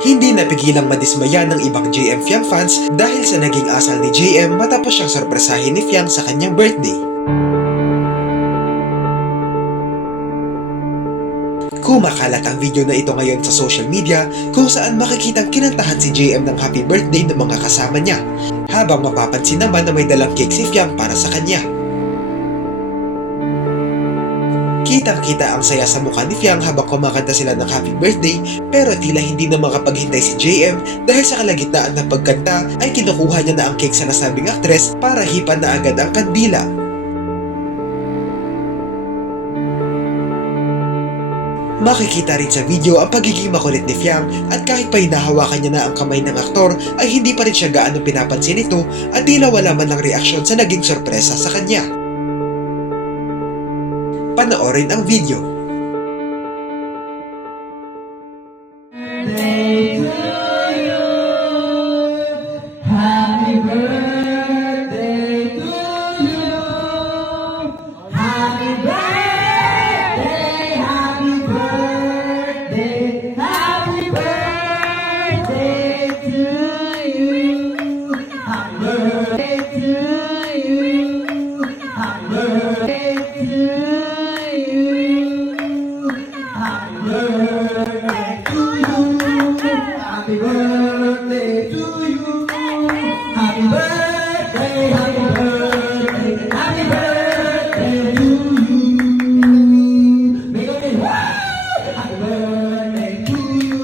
Hindi napigilang madismaya ng ibang JM Fiang fans dahil sa naging asal ni JM matapos siyang sorpresahin ni Fiang sa kanyang birthday. Kumakalat ang video na ito ngayon sa social media kung saan makikitang kinantahan si JM ng happy birthday ng mga kasama niya, habang mapapansin naman na may dalang cake si Fiang para sa kanya. Kitang-kita ang saya sa mukha ni Fiang habang kumakanta sila ng happy birthday, pero tila hindi na makapaghintay si JM dahil sa kalagitnaan ng pagkanta ay kinukuha niya na ang cake sa nasabing aktres para hipan na agad ang kandila. Makikita rin sa video ang pagiging makulit ni Fiang, at kahit pa hinahawakan niya na ang kamay ng aktor ay hindi pa rin siya gaano pinapansin ito at tila wala man lang reaksyon sa naging sorpresa sa kanya. Panoorin ang video. Happy birthday to you. Happy birthday, happy birthday, happy birthday to you. Happy birthday to you. Happy birthday to you. Happy birthday to you. Happy birthday, happy birthday, happy birthday to you. Make it happy birthday to you.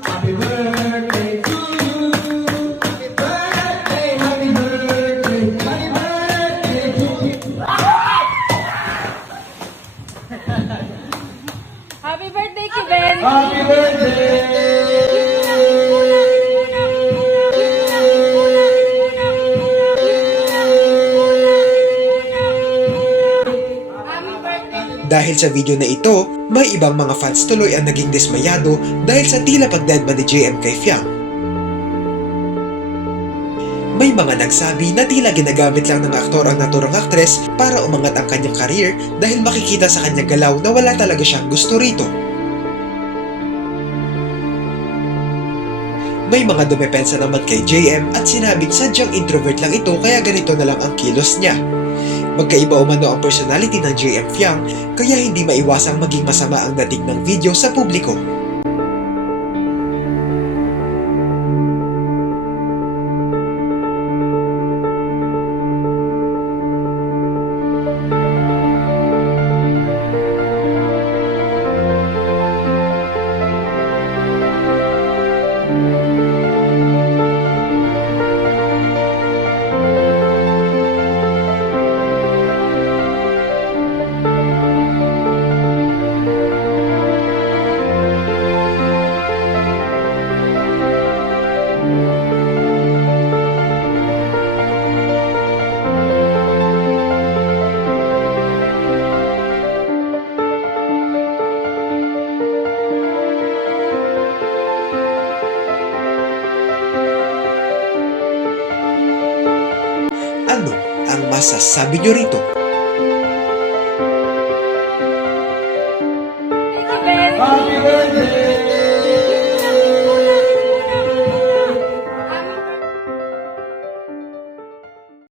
Happy birthday to you. Happy birthday, happy birthday, happy birthday to you. Happy birthday, Kiben! Happy birthday! Dahil sa video na ito, may ibang mga fans tuloy ang naging dismayado dahil sa tila pagdeadma ni JM kay Fiang. May mga nagsabi na tila ginagamit lang ng aktor ang naturang aktres para umangat ang kanyang career dahil makikita sa kanyang galaw na wala talaga siyang gusto rito. May mga dumepensa naman kay JM at sinabing sadyang introvert lang ito kaya ganito na lang ang kilos niya. Magkaiba umano ang personality ng JM Fiang kaya hindi maiwasang maging masama ang dating ng video sa publiko. Ano ang masasabi nyo rito?